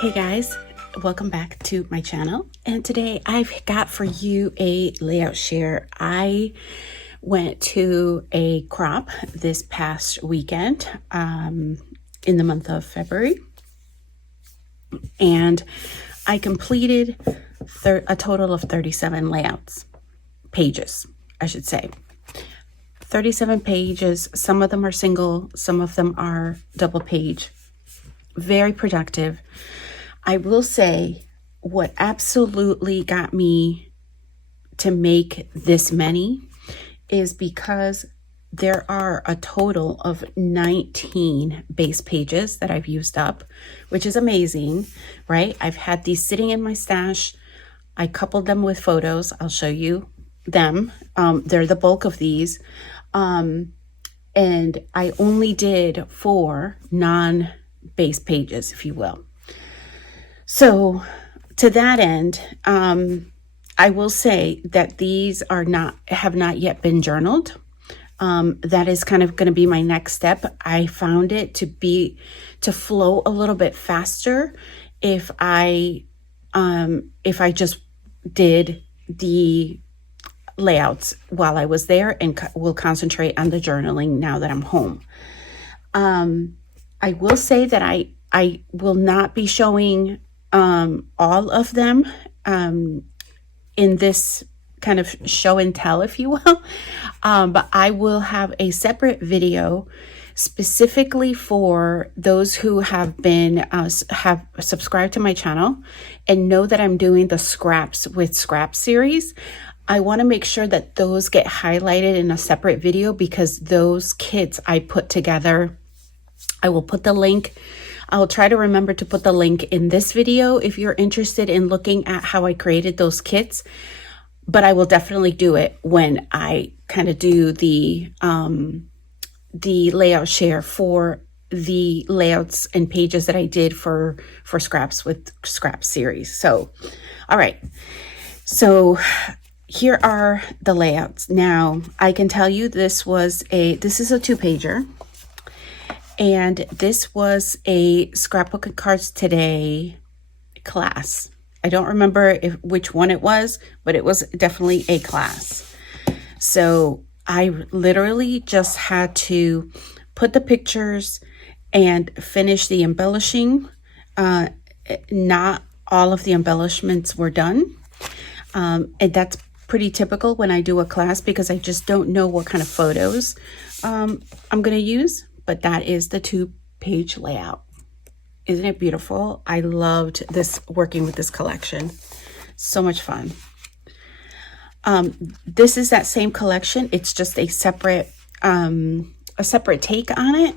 Hey guys, welcome back to my channel. And today I've got for you a layout share. I went to a crop this past weekend in the month of February, and I completed a total of 37 layouts, pages, I should say. 37 pages. Some of them are single, some of them are double page. Very productive. I will say what absolutely got me to make this many is because there are a total of 19 base pages that I've used up, which is amazing, right? I've had these sitting in my stash. I coupled them with photos. I'll show you them. They're the bulk of these. And I only did 4 non-base pages, if you will. So to that end, I will say that these have not yet been journaled. That is kind of going to be my next step. I found it to flow a little bit faster if I just did the layouts while I was there, and will concentrate on the journaling now that I'm home. I will say that I will not be showing all of them in this kind of show and tell, if you will, but I will have a separate video specifically for those who have subscribed to my channel and know that I'm doing the Scraps with Scrap series. I want to make sure that those get highlighted in a separate video, because those kits I put together. I will put the link. I'll try to remember to put the link in this video if you're interested in looking at how I created those kits, but I will definitely do it when I kind of do the layout share for the layouts and pages that I did for Scraps with Scrap series. So, all right. So here are the layouts. Now I can tell you this is a 2-pager. And this was a Scrapbook and Cards Today class. I don't remember which one it was, but it was definitely a class. So I literally just had to put the pictures and finish the embellishing. Not all of the embellishments were done. And that's pretty typical when I do a class, because I just don't know what kind of photos I'm going to use. But that is the 2-page layout. Isn't it beautiful? I loved working with this collection. So much fun. This is that same collection. It's just a separate take on it.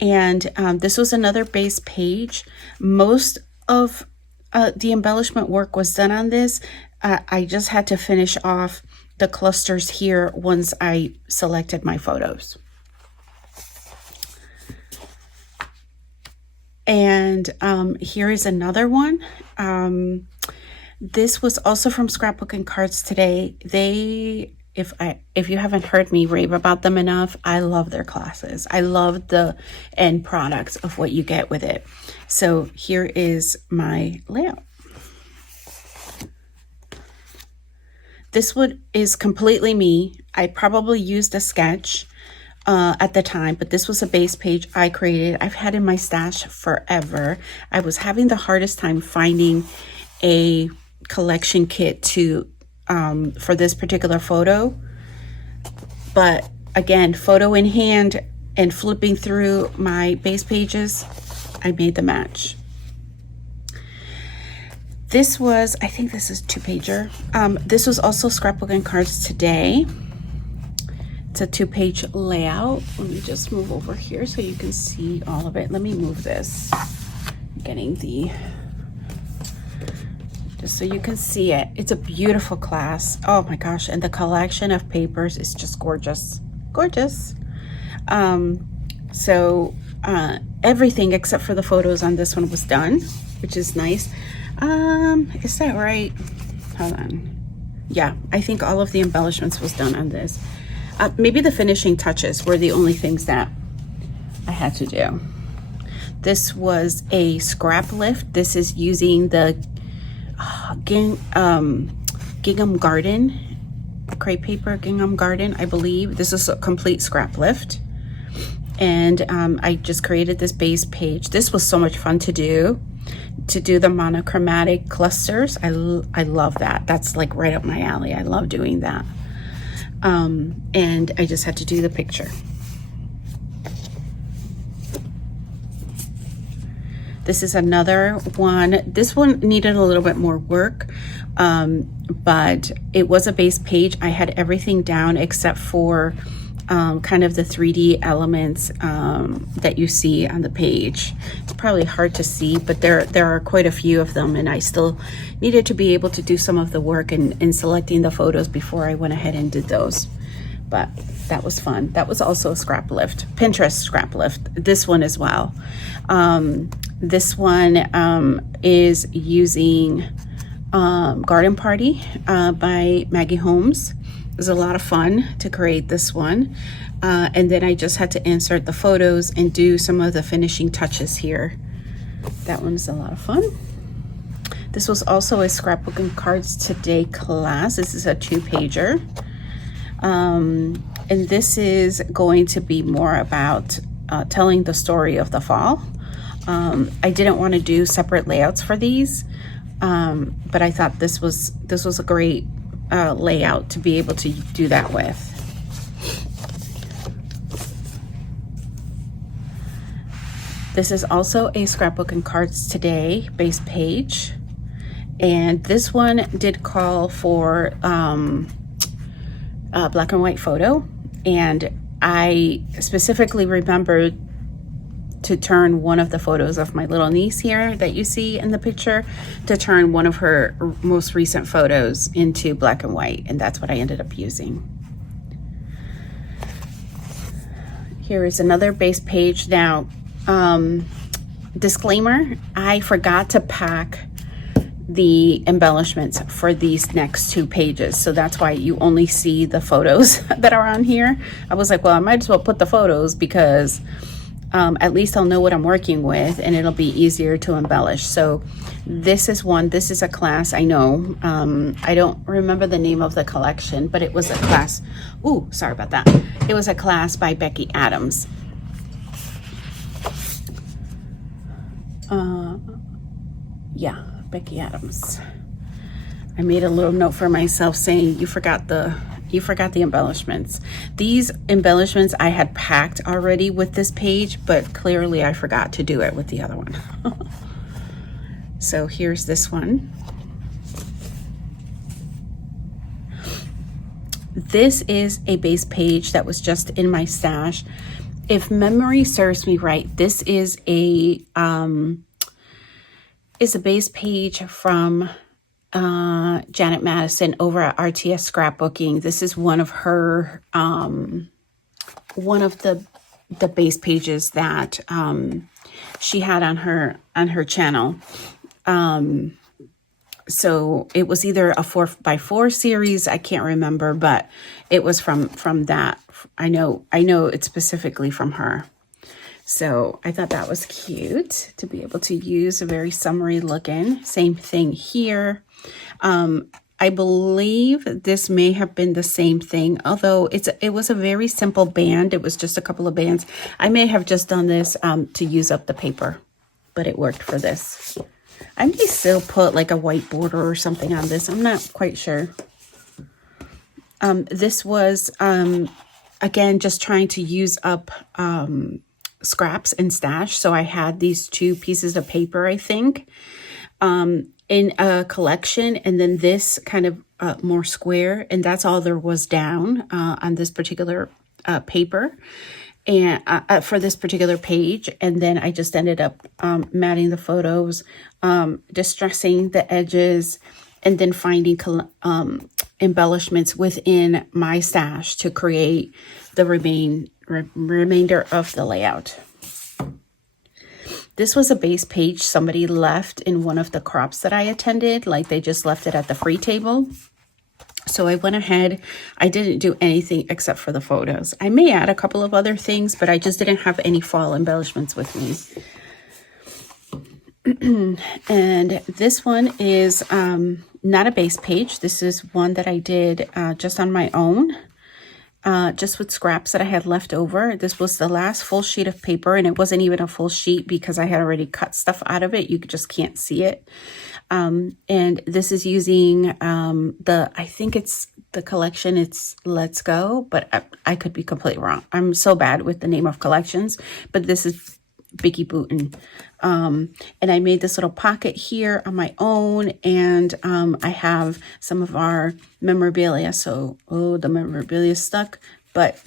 And this was another base page. Most of the embellishment work was done on this. I just had to finish off the clusters here once I selected my photos. And here is another one. This was also from Scrapbook and Cards Today. If you haven't heard me rave about them enough, I love their classes. I love the end products of what you get with it. So here is my layout. This one is completely me. I probably used a sketch at the time, but this was a base page I created. I've had in my stash forever. I was having the hardest time finding a collection kit for this particular photo, but again, photo in hand and flipping through my base pages, I made the match. This was, I think this is 2-pager. This was also Scrapbook and Cards Today. It's a 2-page layout. Let me just move over here so you can see all of it. Let me move this. Just so you can see it. It's a beautiful class. Oh my gosh. And the collection of papers is just gorgeous. Gorgeous. So everything except for the photos on this one was done, which is nice. Is that right? Hold on. Yeah, I think all of the embellishments was done on this. Maybe the finishing touches were the only things that I had to do. This was a scrap lift. This is using the Gingham Garden crepe paper, Gingham Garden, I believe. This is a complete scrap lift. And I just created this base page. This was so much fun to do the monochromatic clusters. I love that. That's like right up my alley. I love doing that. And I just had to do the picture. This is another one. This one needed a little bit more work, but it was a base page. I had everything down except for kind of the 3D elements that you see on the page. It's probably hard to see, but there are quite a few of them, and I still needed to be able to do some of the work in selecting the photos before I went ahead and did those. But that was fun. That was also a scrap lift, Pinterest scrap lift. This one as well. This one is using Garden Party by Maggie Holmes. It was a lot of fun to create this one. And then I just had to insert the photos and do some of the finishing touches here. That one's a lot of fun. This was also a Scrapbooking Cards Today class. This is a 2-pager. And this is going to be more about telling the story of the fall. I didn't want to do separate layouts for these, but I thought this was a great layout to be able to do that with. This is also a Scrapbooking Cards Today base page, and this one did call for a black and white photo, and I specifically remembered to turn one of the photos of my little niece here that you see in the picture, to turn one of her most recent photos into black and white, and that's what I ended up using. Here is another base page. Now, disclaimer, I forgot to pack the embellishments for these next 2 pages, so that's why you only see the photos that are on here. I was like, well, I might as well put the photos because at least I'll know what I'm working with and it'll be easier to embellish. So this is a class, I know. I don't remember the name of the collection, but it was a class. Ooh, sorry about that. It was a class by Becky Adams. Yeah, Becky Adams. I made a little note for myself saying you forgot the embellishments. These embellishments I had packed already with this page, but clearly I forgot to do it with the other one. So here's this one. This is a base page that was just in my stash. If memory serves me right, this is a base page from Janet Madison over at RTS Scrapbooking. This is one of her one of the base pages that she had on her channel. So it was either a 4x4 series, I can't remember, but it was from that. I know it's specifically from her. So I thought that was cute to be able to use, a very summery looking. Same thing here. I believe this may have been the same thing, although it was a very simple band. It was just a couple of bands. I may have just done this to use up the paper, but it worked for this. I may still put like a white border or something on this. I'm not quite sure. This was, again, just trying to use up scraps and stash. So I had these 2 pieces of paper, I think, in a collection, and then this kind of more square, and that's all there was down on this particular paper and for this particular page. And then I just ended up matting the photos, distressing the edges, and then finding embellishments within my stash to create the remainder of the layout. This was a base page somebody left in one of the crops that I attended, like they just left it at the free table. So I went ahead, I didn't do anything except for the photos. I may add a couple of other things, but I just didn't have any fall embellishments with me. And this one is not a base page. This is one that I did just on my own, just with scraps that I had left over. This was the last full sheet of paper, and it wasn't even a full sheet because I had already cut stuff out of it. You just can't see it. And this is using I think it's the collection, it's Let's Go, but I could be completely wrong. I'm so bad with the name of collections, but this is Biggie Bootin'. And I made this little pocket here on my own, and I have some of our memorabilia. So, the memorabilia stuck, but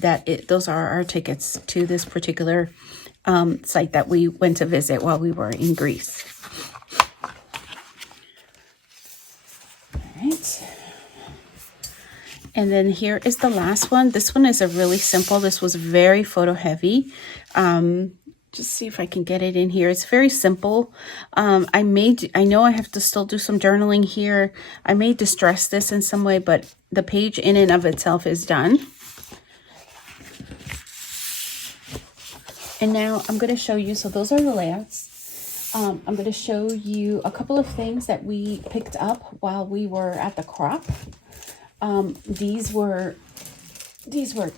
those are our tickets to this particular site that we went to visit while we were in Greece. All right. And then here is the last one. This one is a really simple. This was very photo heavy. Just see if I can get it in here. It's very simple. I know I have to still do some journaling here. I may distress this in some way, but the page in and of itself is done. And now I'm going to show you, so those are the layouts. I'm going to show you a couple of things that we picked up while we were at the crop. These were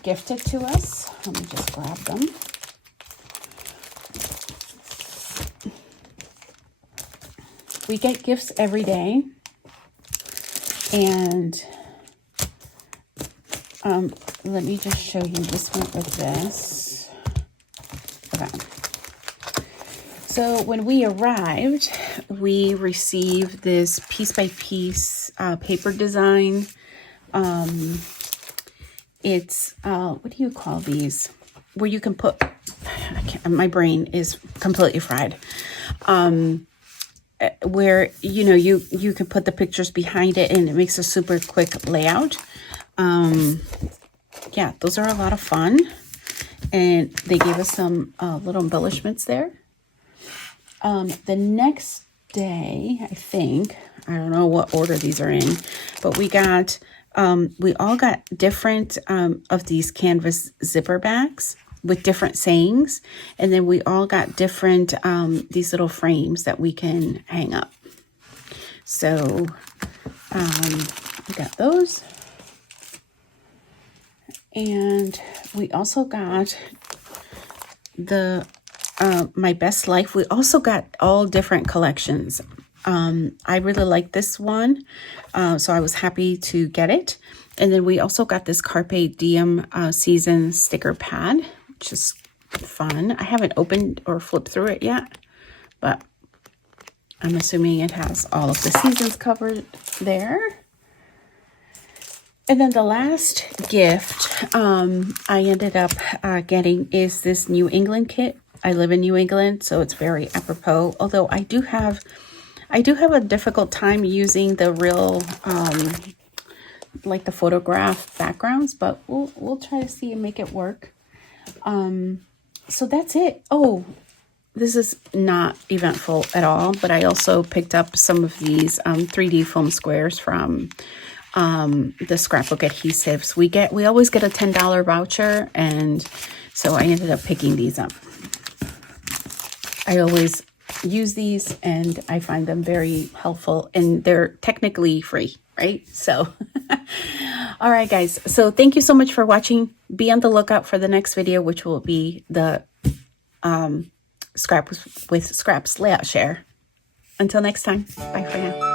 gifted to us. Let me just grab them. We get gifts every day, and let me just show you this one with this. Okay. So when we arrived, we received this piece by piece paper design. It's what do you call these? Where you can put, my brain is completely fried. Where you can put the pictures behind it, and it makes a super quick layout. Yeah, those are a lot of fun, and they gave us some little embellishments there. The next day, I don't know what order these are in, but we all got different of these canvas zipper bags with different sayings, and then we all got different these little frames that we can hang up. So we got those, and we also got the My Best Life. We also got all different collections. I really like this one, so I was happy to get it. And then we also got this Carpe Diem season sticker pad, which is fun. I haven't opened or flipped through it yet, but I'm assuming it has all of the seasons covered there. And then the last gift I ended up getting is this New England kit. I live in New England, so it's very apropos. Although I do have a difficult time using the real like the photograph backgrounds, but we'll try to see and make it work. So that's it. Oh, this is not eventful at all, but I also picked up some of these 3D foam squares from the Scrapbook adhesives. We always get a $10 voucher, and so I ended up picking these up. I always use these, and I find them very helpful, and they're technically free, right? So all right, guys, so thank you so much for watching. Be on the lookout for the next video, which will be the Scrap with Scraps layout share. Until next time, bye for now.